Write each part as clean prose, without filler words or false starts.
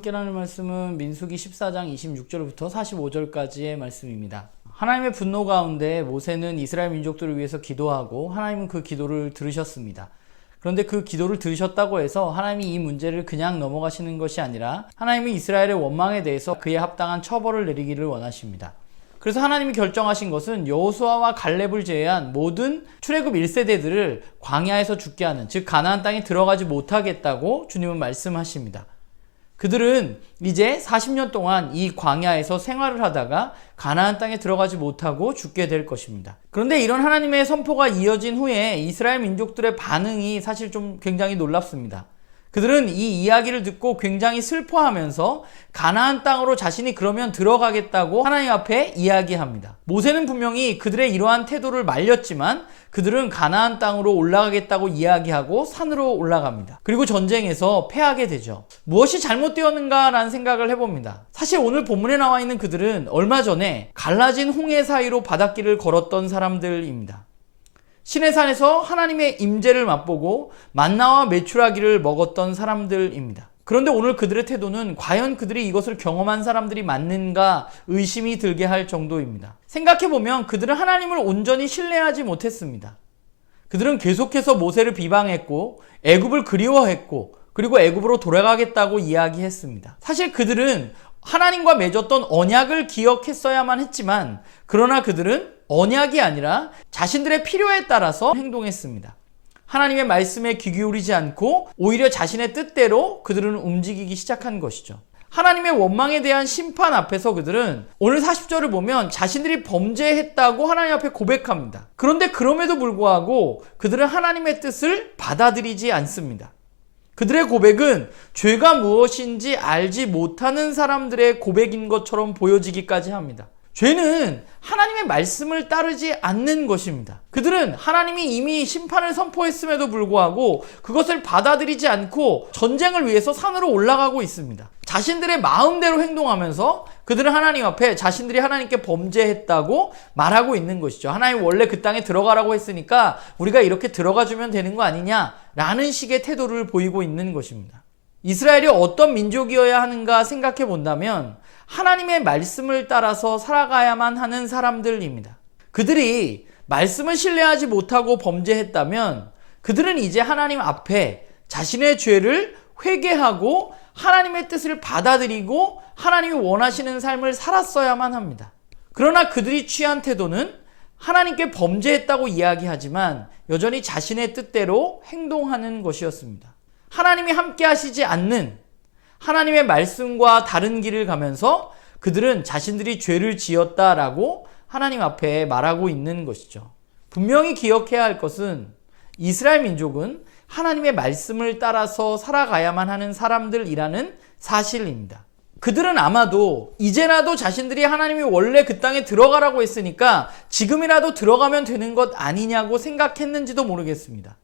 함께 나눌 말씀은 민수기 14장 26절부터 45절까지의 말씀입니다. 하나님의 분노 가운데 모세는 이스라엘 민족들을 위해서 기도하고 하나님은 그 기도를 들으셨습니다. 그런데 그 기도를 들으셨다고 해서 하나님이 이 문제를 그냥 넘어가시는 것이 아니라 하나님은 이스라엘의 원망에 대해서 그에 합당한 처벌을 내리기를 원하십니다. 그래서 하나님이 결정하신 것은 여호수아와 갈렙을 제외한 모든 출애굽 1세대들을 광야에서 죽게 하는, 즉 가나안 땅에 들어가지 못하겠다고 주님은 말씀하십니다. 그들은 이제 40년 동안 이 광야에서 생활을 하다가 가나안 땅에 들어가지 못하고 죽게 될 것입니다. 그런데 이런 하나님의 선포가 이어진 후에 이스라엘 민족들의 반응이 사실 좀 굉장히 놀랍습니다. 그들은 이 이야기를 듣고 굉장히 슬퍼하면서 가나안 땅으로 자신이 그러면 들어가겠다고 하나님 앞에 이야기합니다. 모세는 분명히 그들의 이러한 태도를 말렸지만 그들은 가나안 땅으로 올라가겠다고 이야기하고 산으로 올라갑니다. 그리고 전쟁에서 패하게 되죠. 무엇이 잘못되었는가라는 생각을 해봅니다. 사실 오늘 본문에 나와 있는 그들은 얼마 전에 갈라진 홍해 사이로 바닷길을 걸었던 사람들입니다. 시내산에서 하나님의 임재를 맛보고 만나와 메추라기를 먹었던 사람들입니다. 그런데 오늘 그들의 태도는 과연 그들이 이것을 경험한 사람들이 맞는가 의심이 들게 할 정도입니다. 생각해보면 그들은 하나님을 온전히 신뢰하지 못했습니다. 그들은 계속해서 모세를 비방했고 애굽을 그리워했고 그리고 애굽으로 돌아가겠다고 이야기했습니다. 사실 그들은 하나님과 맺었던 언약을 기억했어야만 했지만 그러나 그들은 언약이 아니라 자신들의 필요에 따라서 행동했습니다. 하나님의 말씀에 귀 기울이지 않고 오히려 자신의 뜻대로 그들은 움직이기 시작한 것이죠. 하나님의 원망에 대한 심판 앞에서 그들은 오늘 40절을 보면 자신들이 범죄했다고 하나님 앞에 고백합니다. 그런데 그럼에도 불구하고 그들은 하나님의 뜻을 받아들이지 않습니다. 그들의 고백은 죄가 무엇인지 알지 못하는 사람들의 고백인 것처럼 보여지기까지 합니다. 죄는 하나님의 말씀을 따르지 않는 것입니다. 그들은 하나님이 이미 심판을 선포했음에도 불구하고 그것을 받아들이지 않고 전쟁을 위해서 산으로 올라가고 있습니다. 자신들의 마음대로 행동하면서 그들은 하나님 앞에 자신들이 하나님께 범죄했다고 말하고 있는 것이죠. 하나님 원래 그 땅에 들어가라고 했으니까 우리가 이렇게 들어가주면 되는 거 아니냐라는 식의 태도를 보이고 있는 것입니다. 이스라엘이 어떤 민족이어야 하는가 생각해 본다면 하나님의 말씀을 따라서 살아가야만 하는 사람들입니다. 그들이 말씀을 신뢰하지 못하고 범죄했다면 그들은 이제 하나님 앞에 자신의 죄를 회개하고 하나님의 뜻을 받아들이고 하나님이 원하시는 삶을 살았어야만 합니다. 그러나 그들이 취한 태도는 하나님께 범죄했다고 이야기하지만 여전히 자신의 뜻대로 행동하는 것이었습니다. 하나님이 함께 하시지 않는 하나님의 말씀과 다른 길을 가면서 그들은 자신들이 죄를 지었다라고 하나님 앞에 말하고 있는 것이죠. 분명히 기억해야 할 것은 이스라엘 민족은 하나님의 말씀을 따라서 살아가야만 하는 사람들이라는 사실입니다. 그들은 아마도 이제라도 자신들이 하나님이 원래 그 땅에 들어가라고 했으니까 지금이라도 들어가면 되는 것 아니냐고 생각했는지도 모르겠습니다.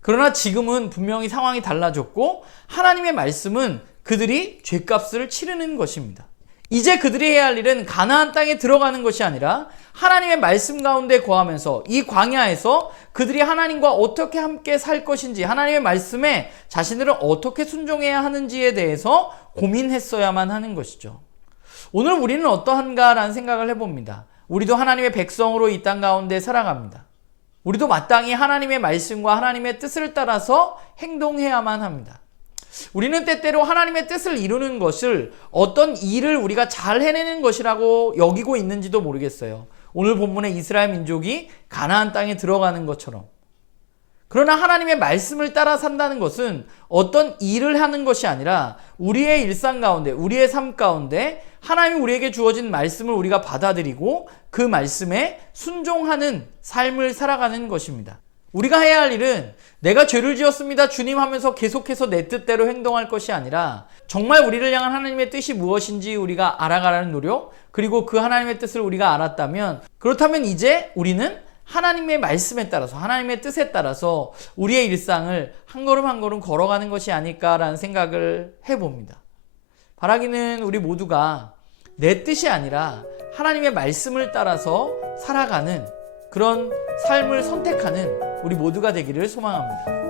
그러나 지금은 분명히 상황이 달라졌고 하나님의 말씀은 그들이 죄값을 치르는 것입니다. 이제 그들이 해야 할 일은 가나안 땅에 들어가는 것이 아니라 하나님의 말씀 가운데 거하면서 이 광야에서 그들이 하나님과 어떻게 함께 살 것인지, 하나님의 말씀에 자신들은 어떻게 순종해야 하는지에 대해서 고민했어야만 하는 것이죠. 오늘 우리는 어떠한가라는 생각을 해봅니다. 우리도 하나님의 백성으로 이 땅 가운데 살아갑니다. 우리도 마땅히 하나님의 말씀과 하나님의 뜻을 따라서 행동해야만 합니다. 우리는 때때로 하나님의 뜻을 이루는 것을 어떤 일을 우리가 잘 해내는 것이라고 여기고 있는지도 모르겠어요. 오늘 본문의 이스라엘 민족이 가나안 땅에 들어가는 것처럼. 그러나 하나님의 말씀을 따라 산다는 것은 어떤 일을 하는 것이 아니라 우리의 일상 가운데, 우리의 삶 가운데 하나님이 우리에게 주어진 말씀을 우리가 받아들이고 그 말씀에 순종하는 삶을 살아가는 것입니다. 우리가 해야 할 일은 내가 죄를 지었습니다 주님 하면서 계속해서 내 뜻대로 행동할 것이 아니라 정말 우리를 향한 하나님의 뜻이 무엇인지 우리가 알아가라는 노력, 그리고 그 하나님의 뜻을 우리가 알았다면, 그렇다면 이제 우리는 하나님의 말씀에 따라서, 하나님의 뜻에 따라서 우리의 일상을 한 걸음 한 걸음 걸어가는 것이 아닐까라는 생각을 해봅니다. 바라기는 우리 모두가 내 뜻이 아니라 하나님의 말씀을 따라서 살아가는 그런 삶을 선택하는 우리 모두가 되기를 소망합니다.